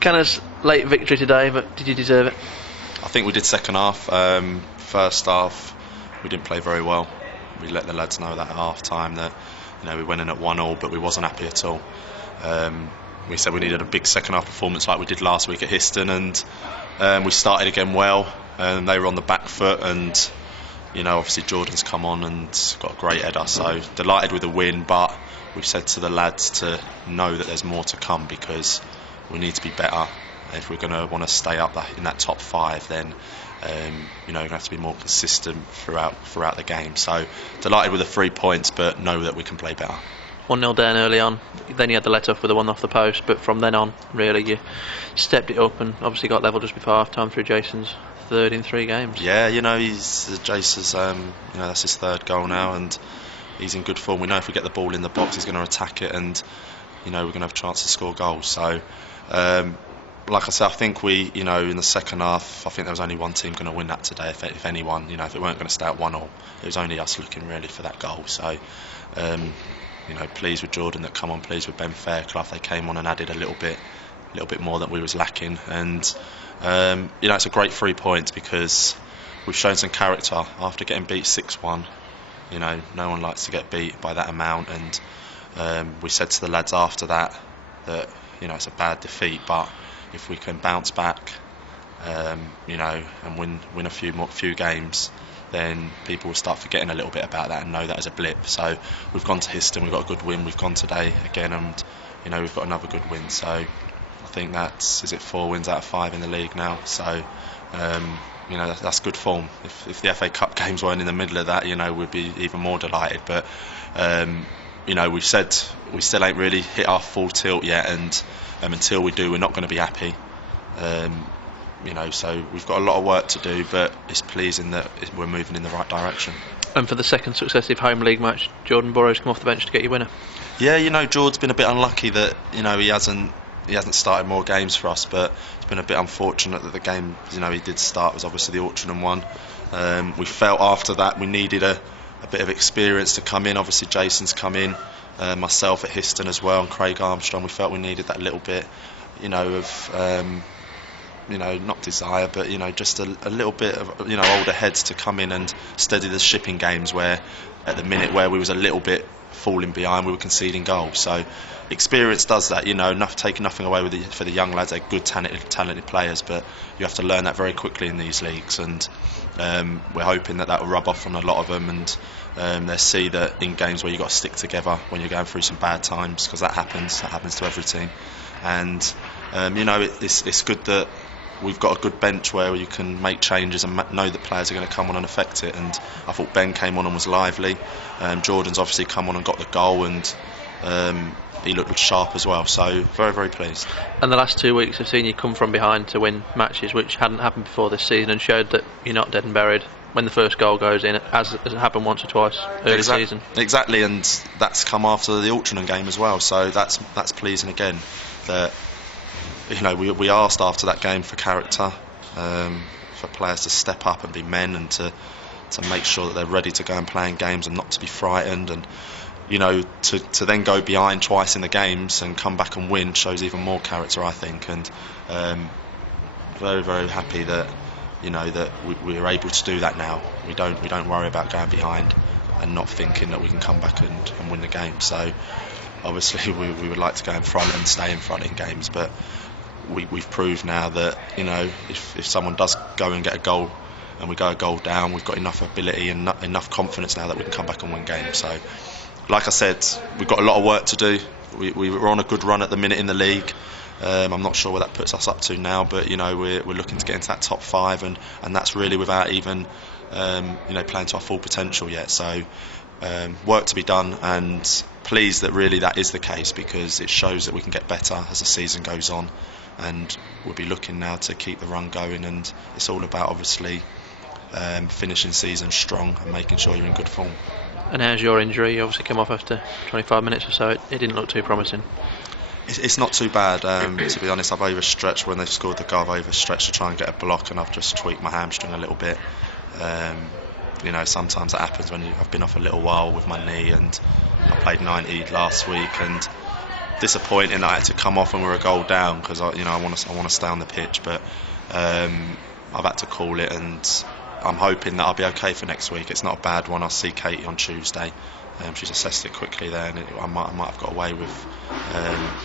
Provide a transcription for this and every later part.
Canners, late victory today, but did you deserve it? I think we did second half. First half, we didn't play very well. We let the lads know that at half time that we went in at 1-1, but we wasn't happy at all. We said we needed a big second half performance like we did last week at Histon, and we started again well, and they were on the back foot, and obviously Jordan's come on and got a great header, so delighted with the win, but we've said to the lads to know that there's more to come because we need to be better. If we're going to want to stay up in that top 5, then we're going to have to be more consistent throughout the game. So delighted with the 3 points, but know that we can play better. 1-0 down early on, then you had the let-off with the one off the post, but from then on, really, you stepped it up and obviously got level just before half-time through Jason's third in 3 games. Yeah, Jason's, that's his 3rd goal now, and he's in good form. We know if we get the ball in the box, he's going to attack it, and we're going to have a chance to score goals. So, like I said, I think we, in the second half, I think there was only one team going to win that today, if anyone. If it weren't going to stay at 1-1, it was only us looking really for that goal. So, pleased with Jordan that come on, pleased with Ben Fairclough. They came on and added a little bit more that we was lacking, and it's a great 3 points because we've shown some character after getting beat 6-1. No one likes to get beat by that amount, and we said to the lads after that it's a bad defeat, but if we can bounce back, and win a few games, then people will start forgetting a little bit about that and know that as a blip. So we've gone to Histon, we've got a good win. We've gone today again, and we've got another good win. So I think is it 4 wins out of 5 in the league now. So that's good form. If the FA Cup games weren't in the middle of that, we'd be even more delighted. But we've said we still ain't really hit our full tilt yet, and until we do, we're not going to be happy. So we've got a lot of work to do, but it's pleasing that we're moving in the right direction. And for the second successive home league match, Jordan Burrows come off the bench to get you winner. Yeah, Jordan's been a bit unlucky that he hasn't started more games for us, but it's been a bit unfortunate that the game he did start was obviously the Altrincham one. We felt after that we needed a bit of experience to come in. Obviously Jason's come in, myself at Histon as well, and Craig Armstrong. We felt we needed that little bit of not desire, but just a little bit of older heads to come in and steady the ship in games where at the minute where we was a little bit falling behind, we were conceding goals. So experience does that, taking nothing away for the young lads. They're good talented players, but you have to learn that very quickly in these leagues, and we're hoping that will rub off on a lot of them, and they'll see that in games where you've got to stick together when you're going through some bad times, because that happens to every team. And it's good that we've got a good bench where you can make changes and know that players are going to come on and affect it. And I thought Ben came on and was lively. Jordan's obviously come on and got the goal, and he looked sharp as well. So very, very pleased. And the last 2 weeks have seen you come from behind to win matches, which hadn't happened before this season, and showed that you're not dead and buried when the first goal goes in, as it happened once or twice early season. Exactly, and that's come after the Altrincham game as well. So that's pleasing again. That we asked after that game for character, for players to step up and be men, and to make sure that they're ready to go and play in games and not to be frightened, and to then go behind twice in the games and come back and win shows even more character, I think. And very, very happy that that we are able to do that now. We don't worry about going behind and not thinking that we can come back and win the game. So obviously we would like to go in front and stay in front in games, but we've proved now that if someone does go and get a goal and we go a goal down, we've got enough ability and enough confidence now that we can come back and win games. So like I said, we've got a lot of work to do. We're on a good run at the minute in the league. I'm not sure where that puts us up to now, but we're looking to get into that top 5, and that's really without even playing to our full potential yet. So work to be done, and pleased that really that is the case, because it shows that we can get better as the season goes on, and we'll be looking now to keep the run going. And it's all about obviously finishing season strong and making sure you're in good form. And how's your injury? You obviously came off after 25 minutes or so. It didn't look too promising. It's not too bad, to be honest. I've overstretched when they've scored the goal. I've overstretched to try and get a block, and I've just tweaked my hamstring a little bit. Sometimes that happens when I've been off a little while with my knee, and I played 90 last week, and disappointing that I had to come off when we were a goal down, because I want to stay on the pitch, but I've had to call it, and I'm hoping that I'll be okay for next week. It's not a bad one. I'll see Katie on Tuesday. She's assessed it quickly there, and I might have got away with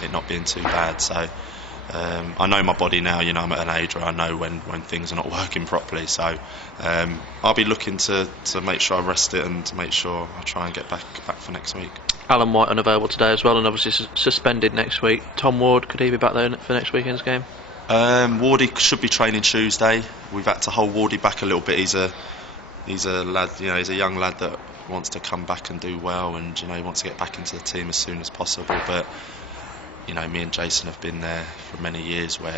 it not being too bad. So I know my body now. I'm at an age where I know when things are not working properly. So I'll be looking to make sure I rest it and to make sure I try and get back for next week. Alan White unavailable today as well, and obviously suspended next week. Tom Ward, could he be back there for next weekend's game? Wardy should be training Tuesday. We've had to hold Wardy back a little bit. He's a lad, he's a young lad that wants to come back and do well, and he wants to get back into the team as soon as possible. But me and Jason have been there for many years, where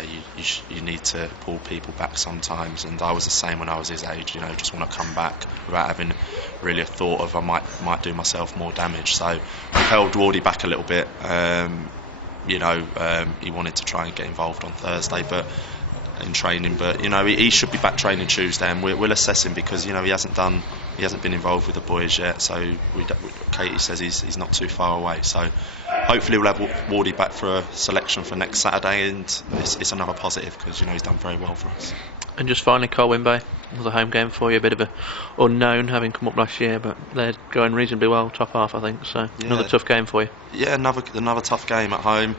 you need to pull people back sometimes, and I was the same when I was his age. Just want to come back without having really a thought of I might do myself more damage. So we held Wardy back a little bit. He wanted to try and get involved on Thursday, in training, but he should be back training Tuesday, and we'll assess him, because he hasn't been involved with the boys yet. So Katie says he's not too far away. So hopefully we'll have Wardy back for a selection for next Saturday, and it's another positive, because he's done very well for us. And just finally, Colwyn Bay was a home game for you, a bit of a unknown, having come up last year, but they're going reasonably well, top half, I think. So another tough game for you. Yeah, another tough game at home.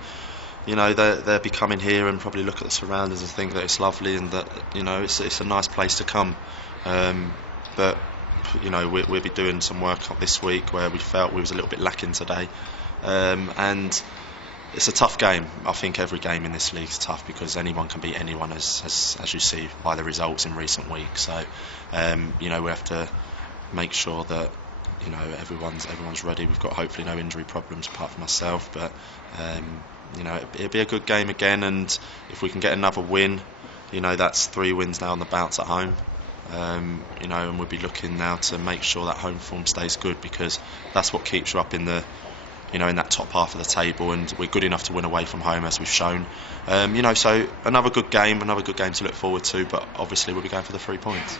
They'll be coming here and probably look at the surroundings and think that it's lovely, and that it's a nice place to come. But we'll be doing some work this week where we felt we was a little bit lacking today, and it's a tough game. I think every game in this league is tough, because anyone can beat anyone, as you see by the results in recent weeks. So we have to make sure that everyone's ready. We've got hopefully no injury problems apart from myself, but it'll be a good game again, and if we can get another win, that's 3 wins now on the bounce at home. And we'll be looking now to make sure that home form stays good, because that's what keeps you up in the in that top half of the table, and we're good enough to win away from home, as we've shown. So another good game to look forward to, but obviously we'll be going for the 3 points.